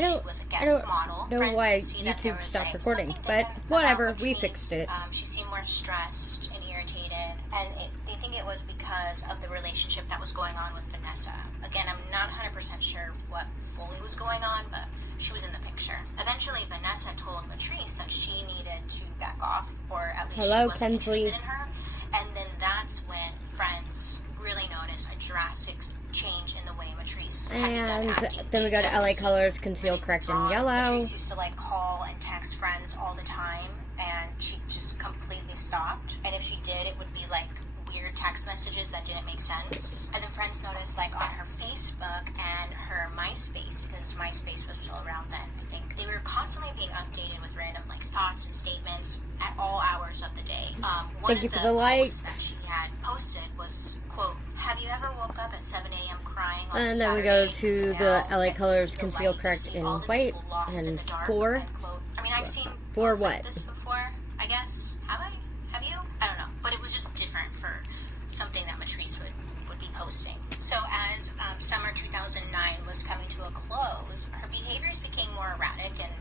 she was a guest model. Know Friends why could see that YouTube there was, stopped like, recording, something but different whatever, about we Latrice. fixed it. She seemed more stressed and irritated, and they think it was because of the relationship that was going on with Vanessa. Again, I'm not 100% sure what fully was going on, but she was in the picture. Eventually, Vanessa told Latrice that she needed to back off, or at least she wasn't interested in her. And then that's when friends really noticed a drastic change in the way Latrice had begun acting. And then we go to LA Colors, Conceal, Correct, in yellow. Latrice used to like call and text friends all the time, and she just completely stopped. And if she did, it would be like weird text messages that didn't make sense. And then friends noticed, like, on her Facebook and her MySpace, because MySpace was still around then, I think, they were constantly being updated with random, like, thoughts and statements at all hours of the day. Thank you for the likes. That she had posted was, quote, "Have you ever woke up at 7 a.m. crying on And then Saturday, we go to the LA Colors, the Conceal, light, Correct, see in all the white, people lost in and the dark," for, end quote. I mean, I've seen for posts like what? this before, I guess. Have I? Have you? I don't know. But it was just different for something that Latrice would be posting. So as summer 2009 was coming to a close, her behaviors became more erratic and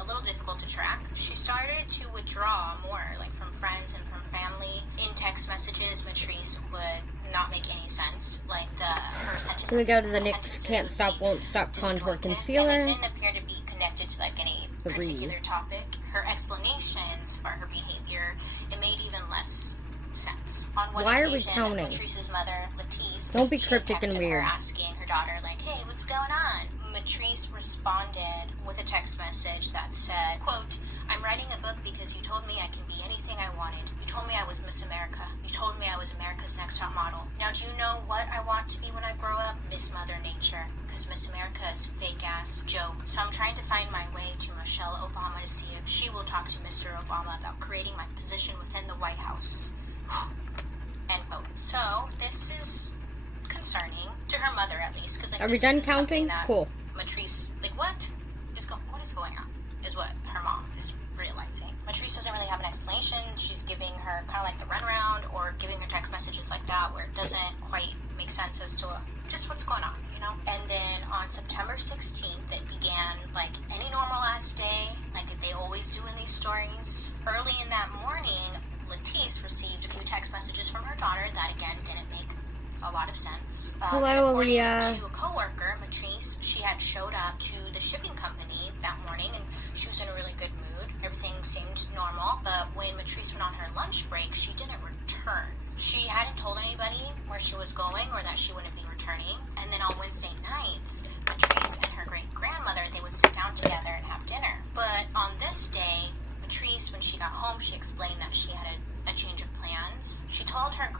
a little difficult to track. She started to withdraw more, like, from friends and from family. In text messages, Latrice would not make any sense. Like, her sentences. Then we go to the NYX Can't Stop, Won't Stop Contour Concealer. And it didn't appear to be connected to, like, any particular topic. Her explanations for her behavior, it made even less sense. On one Why are we occasion, counting? Latrice's mother, Latisse, Don't be she cryptic and texted weird. her asking her daughter, like, "Hey, what's going on?" Latrice responded with a text message that said, quote, "I'm writing a book because you told me I can be anything I wanted. You told me I was Miss America. You told me I was America's Next Top Model. Now do you know what I want to be when I grow up? Miss Mother Nature. Because Miss America is fake-ass joke. So I'm trying to find my way to Michelle Obama to see if she will talk to Mr. Obama about creating my position within the White House." End quote. So this is concerning to her mother, at least, because, like, are we done counting? Cool. Latrice, like, what is going on? Is what her mom is realizing. Latrice doesn't really have an explanation. She's giving her kind of like the runaround, or giving her text messages like that, where it doesn't quite make sense as to just what's going on, you know? And then on September 16th, it began like any normal ass day, like they always do in these stories. Early in that morning, Latisse received a few text messages from her daughter that, again, didn't make a lot of sense. Hello, Aaliyah. To a coworker, Latrice, she had showed up to the shipping company that morning, and she was in a really good mood. Everything seemed normal, but when Latrice went on her lunch break, she didn't return. She hadn't told anybody where she was going or that she wouldn't be returning. And then on Wednesday nights, Latrice and her great-grandmother, they would sit down together and have dinner. But on this day, Latrice, when she got home, she explained that she had a change of plans. She told her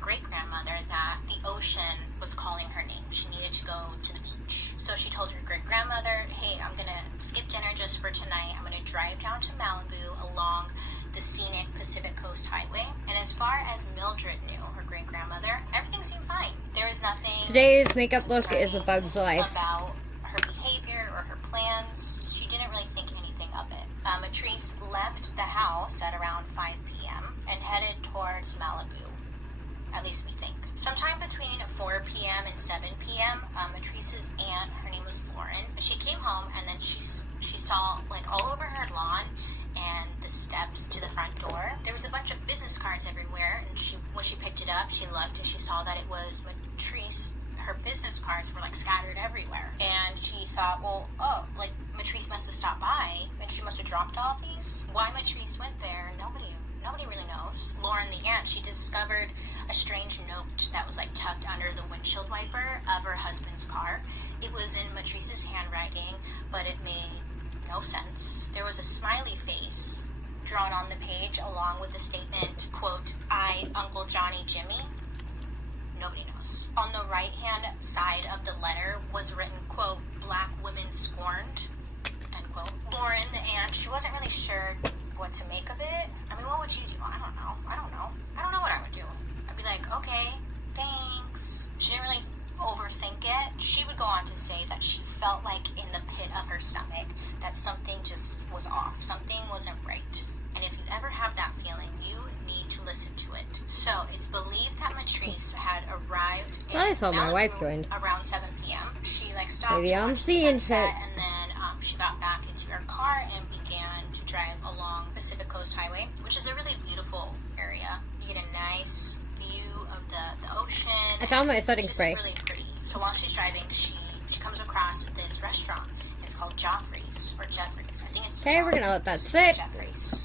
great-grandmother that the ocean was calling her name. She needed to go to the beach. So she told her great-grandmother, "Hey, I'm going to skip dinner just for tonight. I'm going to drive down to Malibu along the scenic Pacific Coast Highway." And as far as Mildred knew, her great-grandmother, everything seemed fine. There was nothing Today's makeup look is a bug's life. About her behavior or her plans. She didn't really think anything of it. Latrice left the house at around 5 p.m. and headed towards Malibu. At least we think. Sometime between 4 p.m. and 7 p.m., Latrice's aunt, her name was Lauren, she came home, and then she saw, like, all over her lawn and the steps to the front door, there was a bunch of business cards everywhere, and when she picked it up, she looked and she saw that it was Latrice. Her business cards were, like, scattered everywhere. And she thought, well, like, Latrice must have stopped by, and she must have dropped all these. Why Latrice went there, nobody really knows. Lauren, the aunt, she discovered a strange note that was, like, tucked under the windshield wiper of her husband's car. It was in Latrice's handwriting, but it made no sense. There was a smiley face drawn on the page, along with the statement, quote, "I, Uncle Johnny Jimmy." Nobody knows. On the right-hand side of the letter was written, quote, "Black women scorned," end quote. Lauren, the aunt, she wasn't really sure what to make of it. I mean, what would you do? I don't know. I don't know what I would do. I'd be like, okay, thanks. She didn't really overthink it. She would go on to say that she felt like in the pit of her stomach that something just was off. Something wasn't right. And if you ever have that feeling, you need to listen to it. So it's believed that Latrice had arrived in I saw my Malibu wife joined. around 7 p.m. She, like, stopped Maybe to I'm watch the seeing sunset, shit. and then she got back into her car and began to drive along Pacific Coast Highway, which is a really beautiful area. You get a nice view of the ocean. I found my setting spray. It's really pretty. So while she's driving, she comes across this restaurant. It's called Joffrey's or Jeffrey's. I think it's Okay, we're gonna let that sit. Jeffrey's.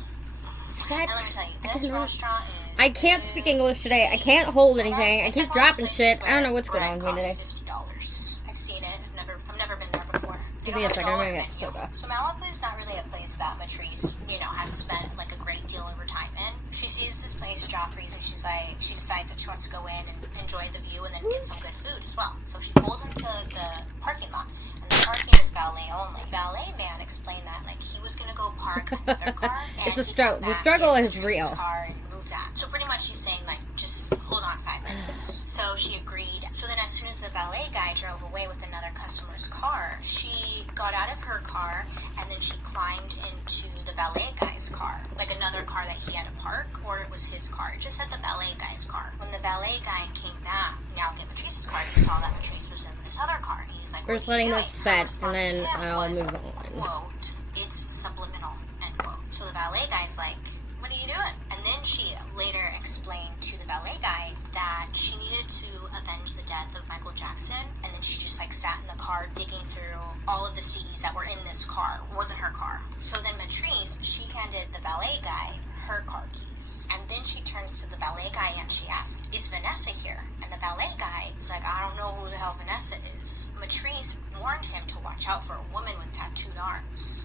Sit. And let me tell you, this restaurant is... I can't speak English today. I can't hold anything. I keep dropping shit. I don't know what's going on with me today. $50. I've seen it. I've never been there before. Give me a second. I'm gonna get soda. So Malibu is not really a place that Matrice, has spent like a great deal of her time in. She sees this place, Joffrey's, and she decides that she wants to go in and enjoy the view and then get some good food as well. So she pulls into the parking lot, and the parking is valet only. Valet man explained that he was gonna go park another car. It's a struggle. The struggle is real. Car and move that. So pretty much she's saying just hold on 5 minutes. So she agreed. So then as soon as the valet guy drove away with another customer's car, she got out of her car and then she climbed into the valet guy's car. Like another car that he had to park, or it was his car. It just said the valet guy's car. When the valet guy came back, now get Matrice's car, he saw that Matrice was in this other car. He's like, we're just letting this set and then I'll move on. Quote, it's subliminal, end quote. So the valet guy's like, what are you doing? And then she later explained to the valet guy that she needed to avenge the death of Michael Jackson, and then she just sat in the car digging through all of the CDs that were in this car. It wasn't her car. So then Matrice, she handed the valet guy her car keys. And then she turns to the valet guy and she asks, is Vanessa here? And the valet guy is like, I don't know who the hell Vanessa is. Matrice warned him to watch out for a woman with tattooed arms.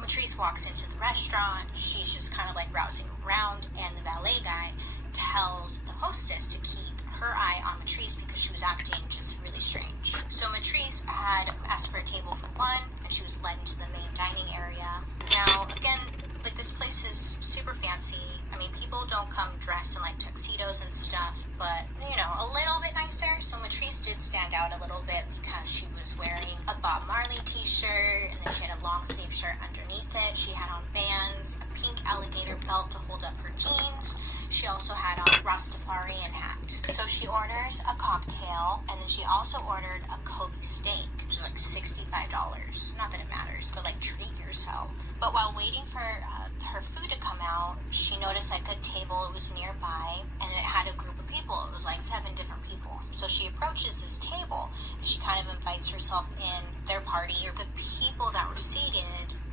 Matrice walks into the restaurant. She's just kind of browsing around, and the valet guy tells the hostess to keep her eye on Matrice because she was acting just really strange. So Matrice had asked for a table for one, and she was led into the main dining area. Now, again, this place is super fancy. I mean, people don't come dressed in tuxedos and stuff, but a little bit nicer. So Matrice did stand out a little bit because she was wearing a Bob Marley t-shirt, and then she had a long sleeve shirt underneath it. She had on Vans, a pink alligator belt to hold up her jeans. She also had on a Rastafarian hat. So she orders a cocktail, and then she also ordered a Kobe steak, which is $65. Not that it matters, but treat yourself. But while waiting for her food to come out, she noticed a table. It was nearby, and it had a group of people. It was 7 different people. So she approaches this table, and she kind of invites herself in their party. The people that were seated,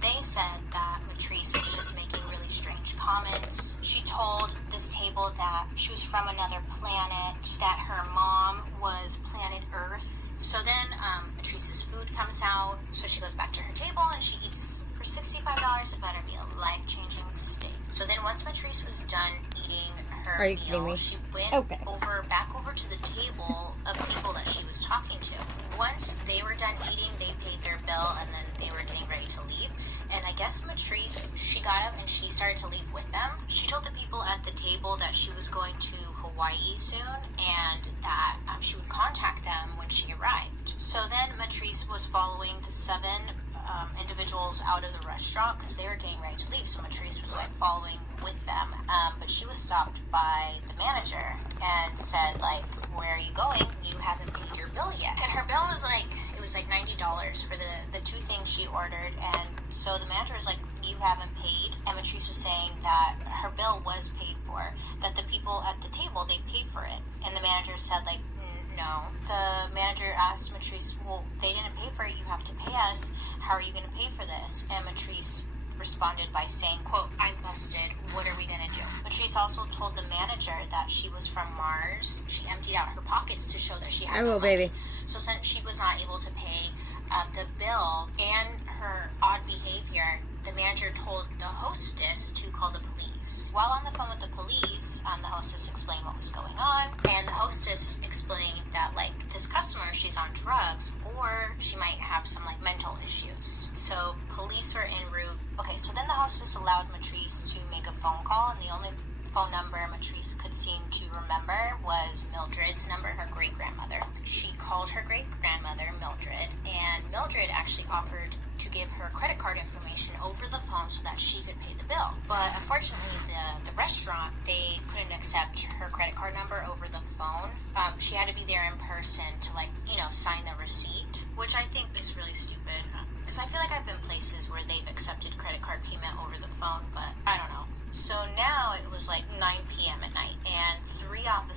they said that Matrice was just making really strange comments. She told this table that she was from another planet, that her mom was planet Earth. So then Matrice's food comes out, so she goes back to her table and she eats. For $65, it better be a life-changing steak. So then once Matrice was done eating her Are you kidding me? She went back over to the table of people that she was talking to. Once they were done eating, they paid their bill, and then they were getting ready to leave. And I guess Matrice, she got up and she started to leave with them. She told the people at the table that she was going to Hawaii soon, and that she would contact them when she arrived. So then Matrice was following the 7 individuals out of the restaurant because they were getting ready to leave. So Matrice was following with them, but she was stopped by the manager and said where are you going? You haven't paid your bill yet. And her bill was it was $90 for the 2 things she ordered. And so the manager was you haven't paid. And Matrice was saying that her bill was paid for, that the people at the table, they paid for it. And the manager said no. The manager asked Matrice, well, they didn't pay for it, you have to pay us. How are you going to pay for this? And Matrice responded by saying, quote, I'm busted, what are we going to do? Matrice also told the manager that she was from Mars. She emptied out her pockets to show that she had no money. Baby. So since she was not able to pay the bill and her odd behavior, the manager told the hostess to call the police. While on the phone with the police, the hostess explained what was going on, and the hostess explained that this customer, she's on drugs, or she might have some mental issues. So police were en route. Okay, so then the hostess allowed Matrice to make a phone call, and the only phone number Matrice could seem to remember was Mildred's number, her great-grandmother. She called her great-grandmother, Mildred, and Mildred actually offered to give her credit card information over the phone so that she could pay the bill. But unfortunately, the restaurant, they couldn't accept her credit card number over the phone. She had to be there in person to sign the receipt, which I think is really stupid. Because I feel I've been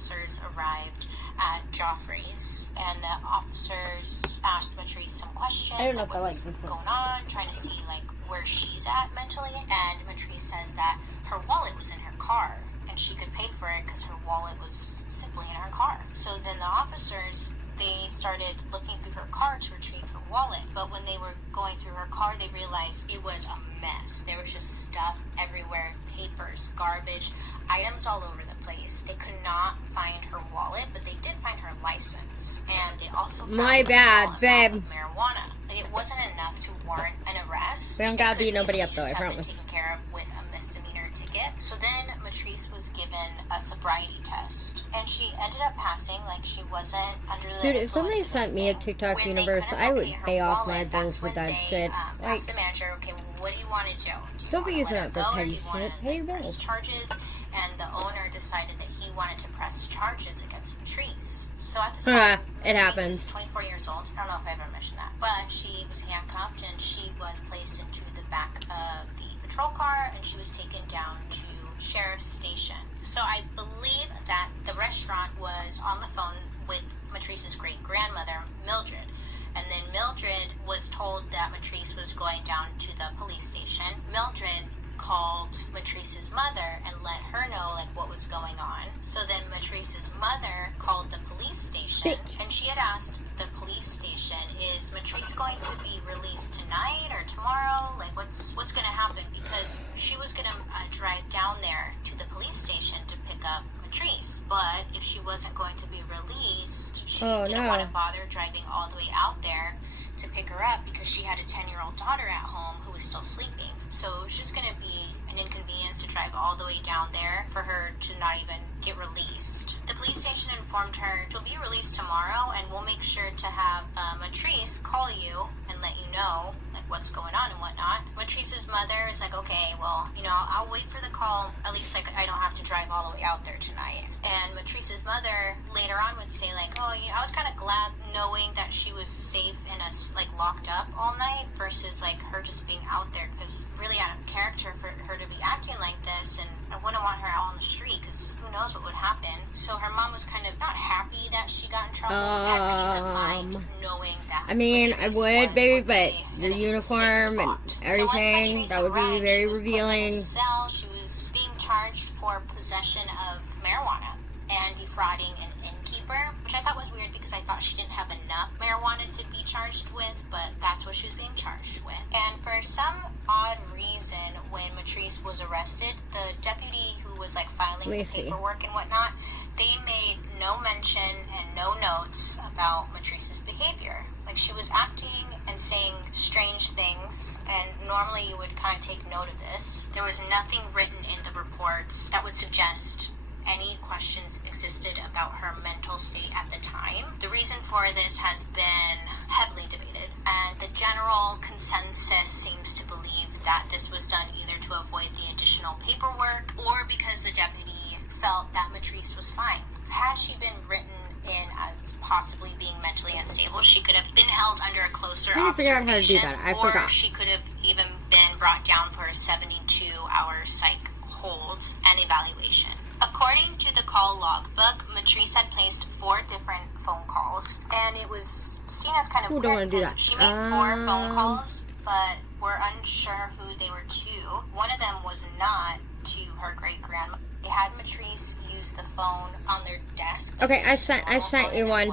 officers arrived at Joffrey's, and the officers asked Matrice some questions. I don't know like, if I like what's this going on, trying to see like where she's at mentally. And Matrice says that her wallet was in her car, and she could pay for it because her wallet was simply in her car. So then the officers, they started looking through her car to retrieve her wallet, but when they were going through her car, they realized it was a mess. There was just stuff everywhere, papers, garbage, items all over the place. They could not find her wallet, but they did find her license, and they also found My a bad, small babe. amount of marijuana. Like, it wasn't enough to warrant an arrest. We don't It gotta could beat nobody easily up, though, just I have been promise. taken care of with a misdemeanor ticket. So then Matrice was given a sobriety test, and she ended up passing. Like, she wasn't under the Dude, if somebody influence of sent me a anything. TikTok When they universe, couldn't I would locate her pay off wallet, my bills that's with when that they, shit. asked Like, the manager, okay, what do you want to do? don't be using that for petty Do you want shit. to Pay your press bills. charges? And the owner decided that he wanted to press charges against Matrice. So at the Ah, time, it Matrice happens. is 24 years old. I don't know if I ever mentioned that. But she was handcuffed, and she was placed into the back of the patrol car, and she was taken down to sheriff's station. So I believe that the restaurant was on the phone with Matrice's great-grandmother, Mildred. And then Mildred was told that Matrice was going down to the police station. Mildred called Matrice's mother and let her know like what was going on. So then Matrice's mother called the police station, and she had asked the police station, is Matrice going to be released tonight or tomorrow? Like what's going to happen? Because she was going to drive down there to the police station to pick up Matrice, but if she wasn't going to be released, she didn't want to bother driving all the way out there to pick her up because she had a 10-year-old daughter at home who was still sleeping. So it was just going to be an inconvenience to drive all the way down there for her to not even get released. The police station informed her she'll be released tomorrow, and we'll make sure to have Matrice call you and let you know like what's going on and whatnot. Matrice's mother is like, okay, well, you know, I'll wait for the call. At least like I don't have to drive all the way out there tonight. And Matrice's mother later on would say like, oh, you know, I was kind of glad knowing that she was safe and like locked up all night versus like her just being out there, because really out of character for her to be acting like this, and I wouldn't want her out on the street because who knows what would happen. So her mom was kind of not happy that she got in trouble, had peace of mind knowing that. I mean, Matrice I would, baby, but your in a uniform safe and spot. everything, So that would be arrived, very she was put in a revealing. cell. She was being charged for possession of marijuana and defrauding an innkeeper, which I thought was weird because I thought she didn't have enough marijuana to be charged with, but that's what she was being charged with. And for some odd reason, when Matrice was arrested, the deputy who was like filing the paperwork and whatnot, they made no mention and no notes about Matrice's behavior. Like, she was acting and saying strange things, and normally you would kind of take note of this. There was nothing written in the reports that would suggest any questions existed about her mental state at the time. The reason for this has been heavily debated, and the general consensus seems to believe that this was done either to avoid the additional paperwork or because the deputy felt that Matrice was fine. Had she been written in as possibly being mentally unstable, she could have been held under a closer observation. Figure out how to do that. I forgot. Or she could have even been brought down for a 72-hour psych hold and evaluation. According to the call logbook, Matrice had placed 4 different phone calls, and it was seen as kind of weird because she made 4 phone calls, but we're unsure who they were to. One of them was not to her great-grandmother. They had Matrice use the phone on their desk. Okay, I sent you one.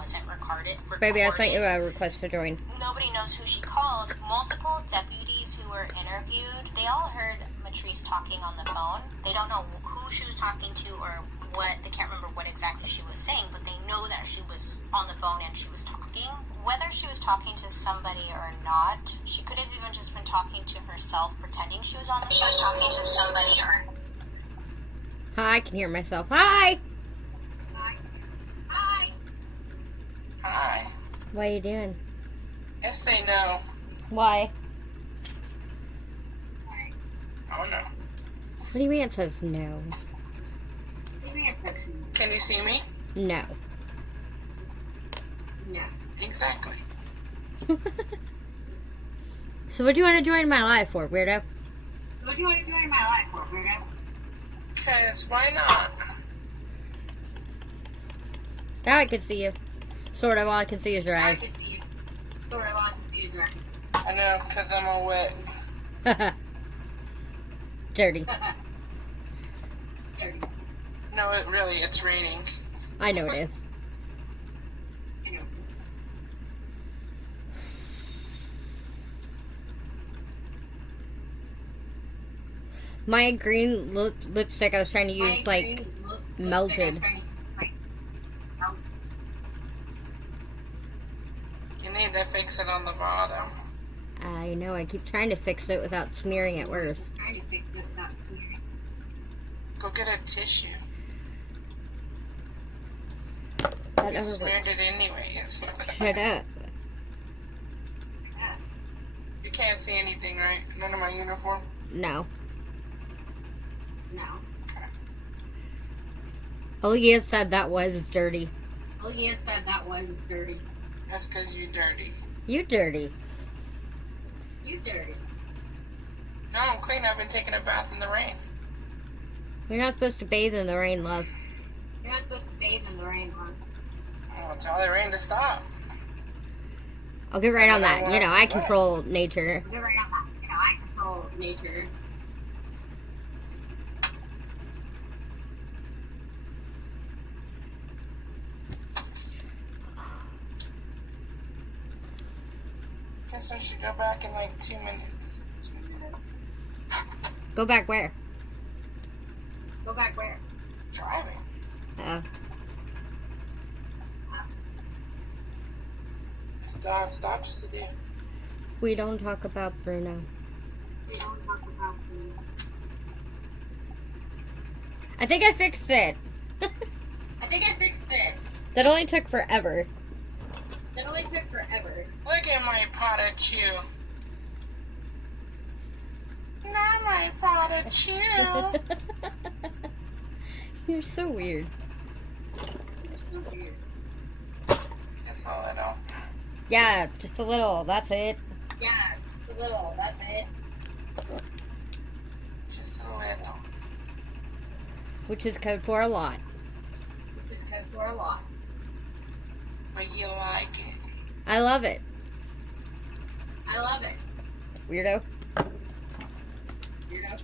Baby, I sent you a request to join. Nobody knows who she called. Multiple deputies who were interviewed, they all heard Matrice talking on the phone. They don't know who she was talking to or what. They can't remember what exactly she was saying, but they know that she was on the phone and she was talking. Whether she was talking to somebody or not, she could have even just been talking to herself, pretending she was on the phone. She was talking to somebody or... Hi, I can hear myself. Hi! Hi. Hi. What are you doing? Yes, say no. Why? Oh no. What do you mean it says no? Can you see me? No. Yeah. Exactly. So what do you want to join my live for, weirdo? What do you want to join my life for, weirdo? Because why not? Now I can see you. Sort of. All I can see is your I eyes. can see you. Sort of all I can see is your eyes. I know, because I'm all wet. Dirty. Dirty. No, it's raining. I know it is. My green lipstick I was trying to use, like, melted. You need to fix it on the bottom. I know, I keep trying to fix it without smearing it worse. Go get a tissue. That You never smeared works. it anyways. Shut up. You can't see anything, right? None of my uniform? No. No. Okay. Aaliyah said that was dirty. Aaliyah said that was dirty. That's because you're dirty. You dirty. You dirty. No, I'm clean. I've been taking a bath in the rain. You're not supposed to bathe in the rain, love. You're not supposed to bathe in the rain, huh? Well, tell the rain to stop. I'll get right on that. You know, I control nature. Get right on that. You know, I control nature. Guess I should go back in like 2 minutes. 2 minutes. Go back where? Go back where? Driving. Oh. I still have stops to do. We don't talk about Bruno. We don't talk about Bruno. I think I fixed it. I think I fixed it. That only took forever. That only took forever. Look at my pot of chew. Not my pot of chew. You're so weird. You're so weird. Just a little. Yeah, just a little. That's it. Yeah, just a little. That's it. Just a little. Which is code for a lot. Which is code for a lot. But you like it. I love it. I love it. Weirdo. Weirdo.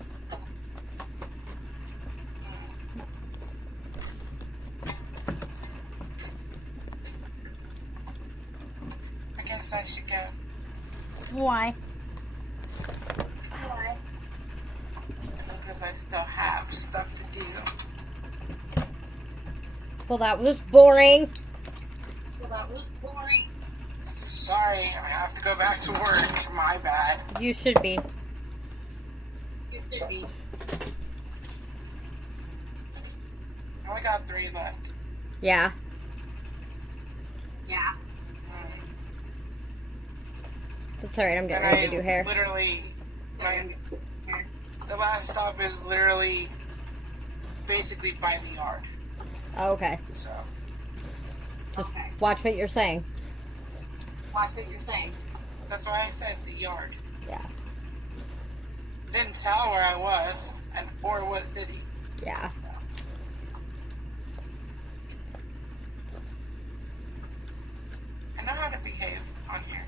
I guess I should go. Why? Why? Because I still have stuff to do. Well, that was boring. Well, that was boring. Sorry, I have to go back to work. My bad. You should be. You should be. I only got 3 left. Yeah. Yeah. That's alright, I'm getting ready to do hair. Literally, the last stop is literally basically by the yard. Oh, okay. So. Just watch what you're saying. Watch what you're saying. That's why I said the yard. Yeah. Didn't tell where I was or what city. Yeah. So. I know how to behave on here.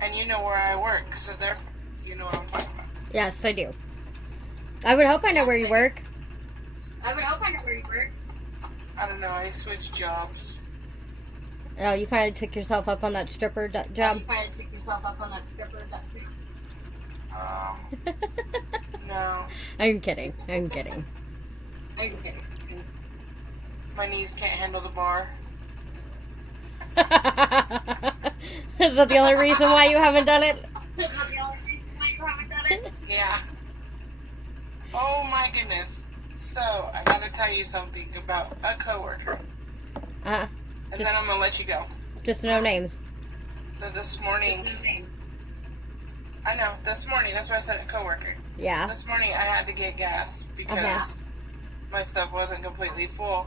And you know where I work, so therefore you know what I'm talking about. Yes, I do. I would hope I know where you work. I would hope I know where you work. I don't know, I switched jobs. Oh, you finally took yourself up on that stripper job? You finally took yourself up on that stripper job? No. I'm kidding. I'm kidding. I'm kidding. My knees can't handle the bar. Is that the only reason why you haven't done it? Is that the only reason why you haven't done it? Yeah. Oh my goodness. So, I gotta tell you something about a coworker. And then I'm gonna let you go. Just no names. So this morning, I know, this morning, that's why I said a coworker. Yeah. This morning I had to get gas because my stuff wasn't completely full.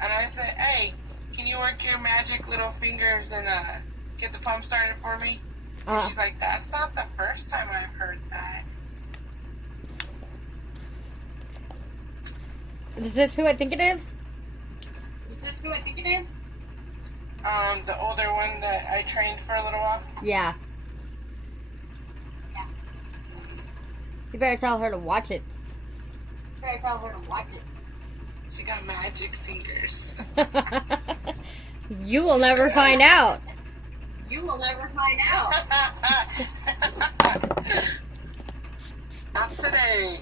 And I said, hey, can you work your magic little fingers and get the pump started for me? And she's like, that's not the first time I've heard that. Is this who I think it is? Is That's who I think it is? The older one that I trained for a little while? Yeah. Yeah. You better tell her to watch it. She got magic fingers. You will never find out. Not today.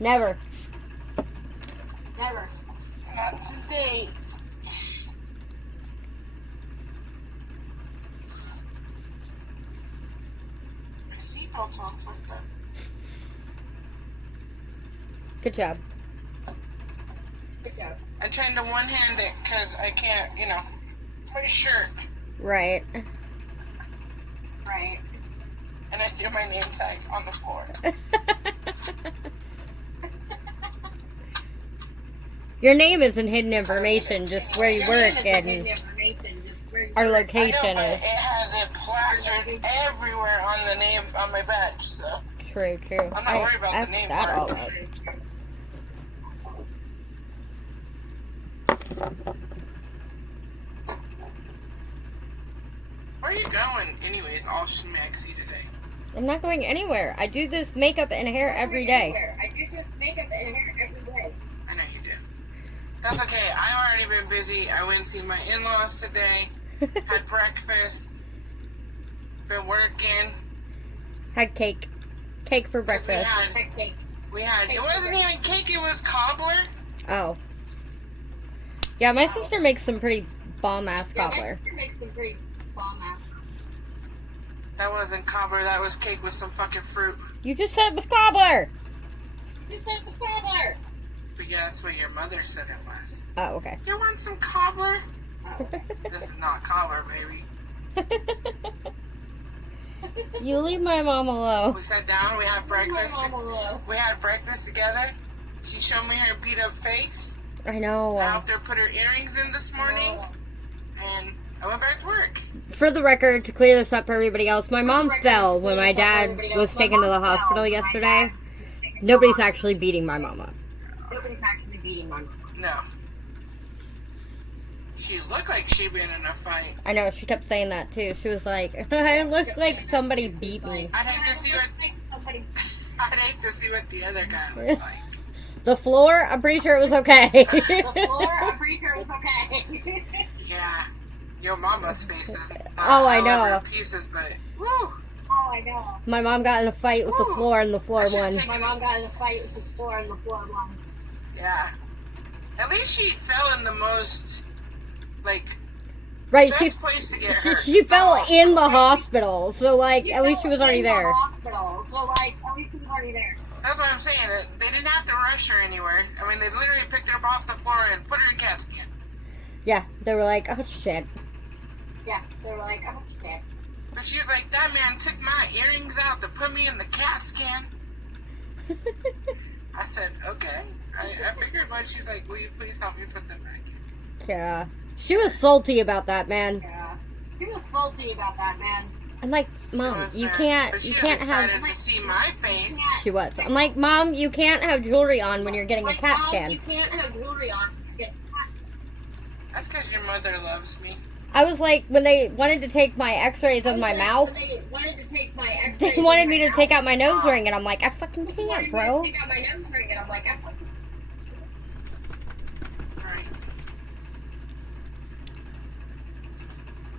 Never. It's not today. My seatbelt's on something. Good job. I'm trying to one-hand it because I can't, my shirt. Right. And I threw my name tag on the floor. Your name isn't hidden information, just where you work and our location I know, but is. it has it plastered everywhere on the name on my badge, so True. I'm not worried about the name that part. all up. Where are you going, anyways, all schmaxy today? I'm not going anywhere. I do this makeup and hair every day. I know you do. That's okay. I've already been busy. I went and see my in-laws today. Had breakfast. Been working. Had cake. Cake for 'Cause breakfast. We had. It wasn't even cake. It was cobbler. Oh. Yeah, my sister makes some pretty bomb-ass cobbler. That wasn't cobbler. That was cake with some fucking fruit. You just said it was cobbler! But yeah, that's what your mother said it was. Oh, okay. You want some cobbler? This is not cobbler, baby. You leave my mom alone. We sat down. We had breakfast. We had breakfast together. She showed me her beat up face. I know. I helped her put her earrings in this morning. And I went back to work. For the record, to clear this up for everybody else, my mom fell when my dad was taken to the hospital yesterday. Nobody's actually beating my mom up. No. She looked like she'd been in a fight. I know, she kept saying that too. She was like, I look like somebody beat me. I'd hate to see what the other guy looked like. The floor, I'm pretty sure it was okay. Yeah. Your mama's face is Oh, I know. however pieces, but woo. My mom got in a fight with the floor and the floor won. Yeah. At least she fell in the most, Right, best place to get hurt. she fell in the hospital, so like, at least she was already there. That's what I'm saying. They didn't have to rush her anywhere. I mean, they literally picked her up off the floor and put her in CAT scan. Yeah, they were like, oh shit. But she was like, that man took my earrings out to put me in the CAT scan. I said, okay. I figured, but she's like, will you please help me put them back in? Yeah. She was salty about that, man. I'm like, Mom, you can't But she have... was excited to see my face. She was. I'm like, Mom, you can't have jewelry on when you're getting a CAT scan. That's because your mother loves me. I was like, when they wanted to take my x-rays of my mouth, they wanted me to take out my nose ring, and I'm like, I fucking can't, bro. Right.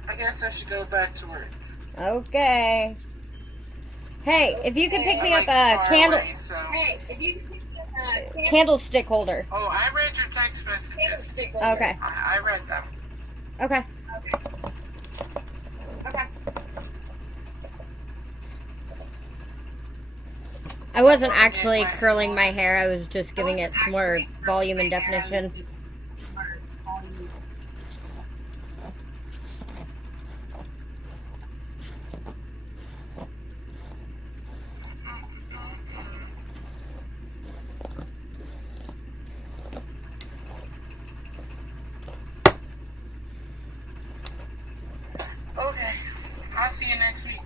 I guess I should go back to work. Okay. Hey, if you could pick me up I'm a far candle... away, so. candlestick holder. Oh, I read your text messages. Okay. I read them. Okay. I wasn't actually curling my hair, I was just giving it some more volume and definition. Okay. I'll see you next week.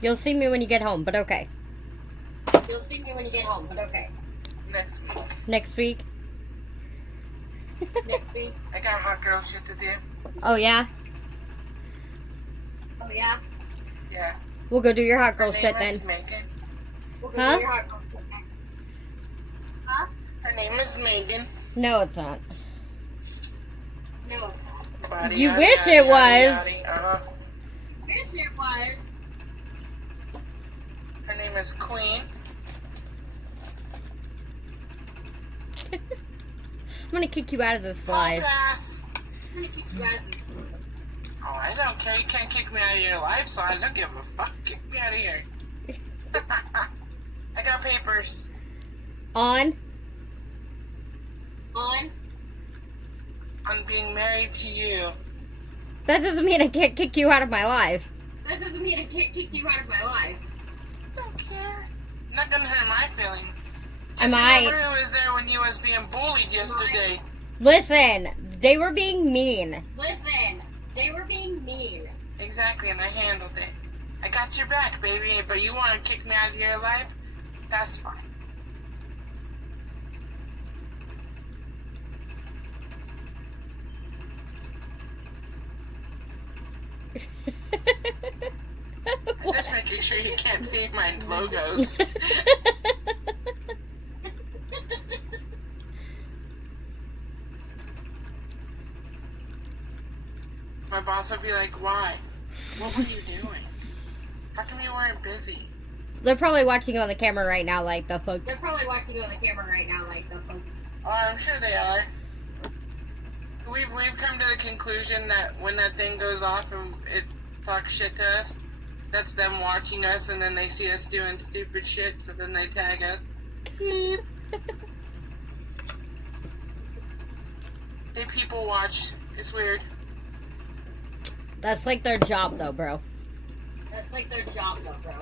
You'll see me when you get home, but okay. Next week. Next week. Next week. I got hot girl shit to do. Oh, yeah? Oh, yeah? Yeah. We'll go do your hot girl Her shit name is then. Megan. We'll go Huh? do your hot girl shit then. Huh? Her name is Megan. No, it's not. No, it's not. Body, You yada, wish yada, it yada, was. yada, Wish it was. Her name is Queen. I'm gonna kick you out of this live. Pass. I'm gonna kick you out of this. Oh, I don't care. You can't kick me out of your life, so I don't give a fuck. Kick me out of here. I got papers. On? On? On being married to you. That doesn't mean I can't kick you out of my life. That doesn't mean I can't kick you out of my life. I don't care. Not gonna hurt my feelings. Just remember who was there when you was being bullied yesterday. Listen, they were being mean. Listen, they were being mean. Exactly, and I handled it. I got your back, baby, but you want to kick me out of your life? That's fine. I'm just making sure you can't see my logos. My boss would be like, why? What were you doing? How come you weren't busy? They're probably watching on the camera right now like the fuck. They're probably watching on the camera right now like the fuck. Oh, I'm sure they are. We've come to the conclusion that when that thing goes off and it talks shit to us, that's them watching us, and then they see us doing stupid shit, so then they tag us. Beep. They people watch. It's weird. That's like their job though, bro. That's like their job though, bro.